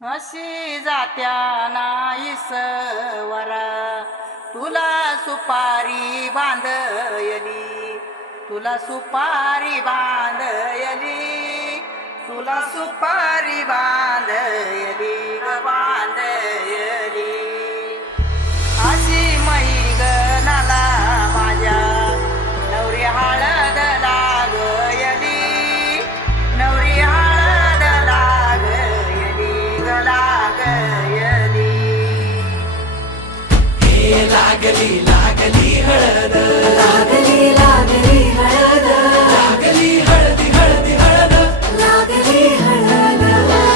अशी जात्या नाईसवरा तुला सुपारी बांधयली, तुला सुपारी बांधयली, तुला सुपारी बांधयली ग बांधयली. अशी मैगनाला माझ्या नवरी हळद लागयली, नवरी हळद लागयली ग लागयली. हे लागली लागली हळद, लागली लागली हळद, लागली हळदी हळदी हळद, लागली हळद,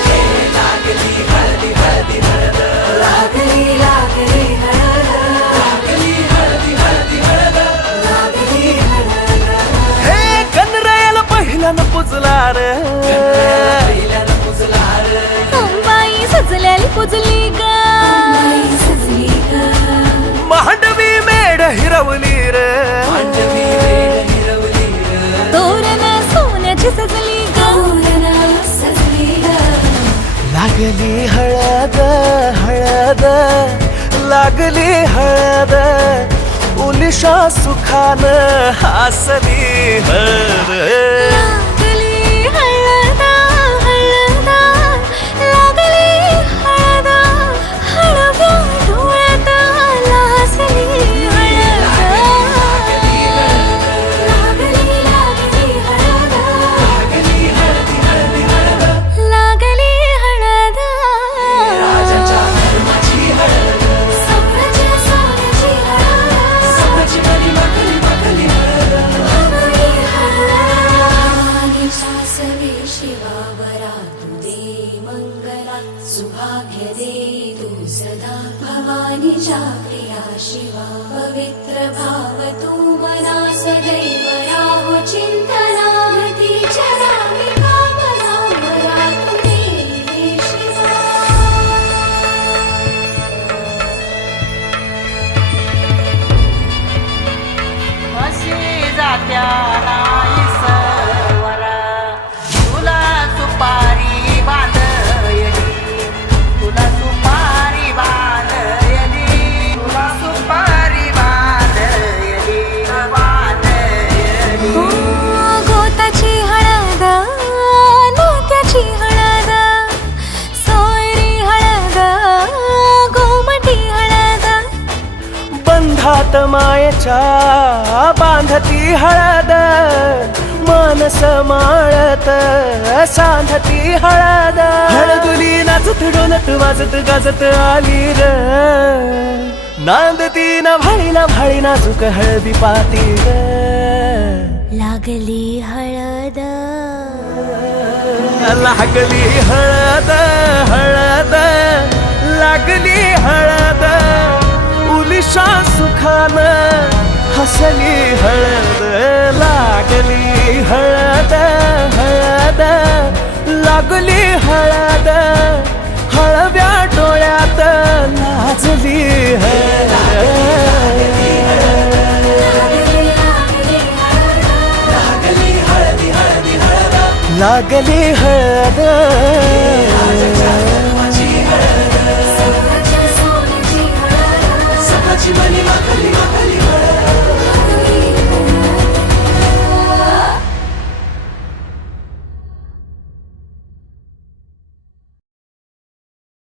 हे लागली हळदी हळदी हळद, लागली लागली हळद, लागली हळदी हळदी हळद. लागली हळद. हे गणरायाला पहिल्यानं पुजला रे, पहिल्यानं पुजला रे, अंबाई सजल्याली पुजली ग, बाई सजली ग, मांडवी मेढ हिरवली रे, मांडवी वेळ हिरवली रे, तोरण सोन्याची सजली ग, तोरण सजली ग. लागली हळद हळद, लागली हळद, उलिशा सुखान हसली हळद. लागली हळद हळद, लागली हळद, हळव्या डोळ्यात लाजली हळद. लागली लागली हळद, लागली हळदी हळदी हळद, लागली हळद. राजाच्या धर्माची हळद, सोन्याची सोन्याची हळद, सोन्याची मणी मखली मखली हळद. लागली हळद. सासवे शिवावरा तू दे मंगला, सुभाग्य दे तू सदा. भवानीच्या प्रिया शिवा, पवित्र भाव तू मना सदैव राहो चिंतना. तीच्या नामी कामना मला तू दे शिवा. अशी जात्या नाईसवरा तुला सुपारी बांधयली, तुला सुपारी बांधयली, तुला सुपारी बांधयली ग बांधयली. गोताची हळद, नात्याची हळद, सोयरी हळद, गोमटी हळद, बंधात मायेच्या बांधती हळद, मानस माळत सांधती हळद. हळदुली नाचत डोलत वाजत गाजत आली र, नांदती ना भाळी नाजूक हळदी पाती र. लागली हळद. लागली हळद हळद, लागली हळद, उलिशा सुखान हसली हळद. लागली हळद हळद, लागली हळद, हळव्या डोळ्यात लाजली हळद. लागली लागली हळद, लागली हळदी हळदी हळद, लागली हळद.